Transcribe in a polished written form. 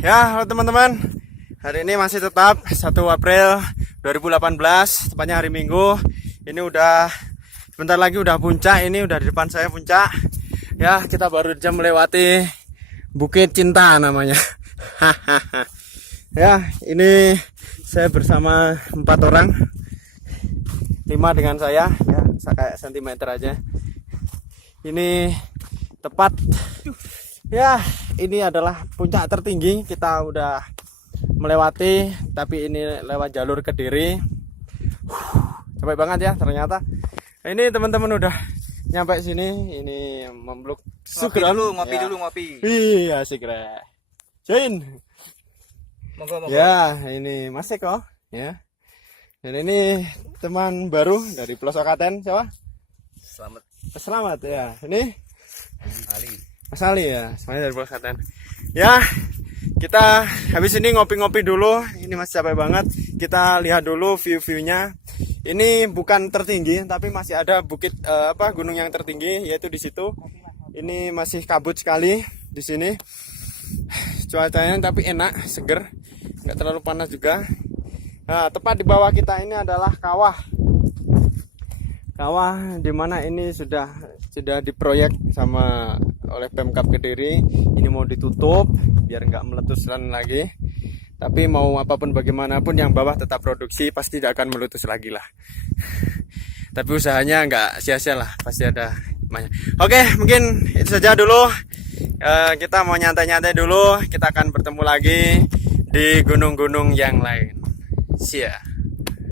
Ya, halo teman-teman. Hari ini masih tetap 1 April 2018, tepatnya hari Minggu. Ini udah sebentar lagi udah puncak, ini udah di depan saya puncak. Ya, kita baru aja melewati Bukit Cinta namanya. Ya, ini saya bersama 4 orang. 5 dengan saya, ya, kayak sentimeter aja. Ini tepat, ya, ini adalah puncak tertinggi. Kita udah melewati, tapi ini lewat jalur Kediri. Capek banget ya ternyata. Ini teman-teman udah nyampe sini. Ini membluk Ngopi ya. dulu ngopi. Iya, asik re. Jain. Monggo. Ya, ini Mas Eko, ya. Dan ini teman baru dari Pelosokaten, siapa? Selamat ya. Ini Ali. Mas Ali ya, semuanya dari Pelosokaten. Ya, kita habis ini ngopi-ngopi dulu. Ini masih capek banget. Kita lihat dulu view-viewnya. Ini bukan tertinggi, tapi masih ada bukit gunung yang tertinggi, yaitu di situ. Ini masih kabut sekali di sini. Cuacanya tapi enak, seger, nggak terlalu panas juga. Nah, tepat di bawah kita ini adalah kawah. Kawah dimana ini sudah diproyek sama oleh Pemkab Kediri. Ini mau ditutup biar nggak meletuskan lagi. Tapi mau apapun bagaimanapun yang bawah tetap produksi, pasti tidak akan meletus lagi lah. Tapi usahanya nggak sia-sia lah, pasti ada banyak. Oke, mungkin itu saja dulu. Kita mau nyantai-nyantai dulu. Kita akan bertemu lagi di gunung-gunung yang lain. See ya.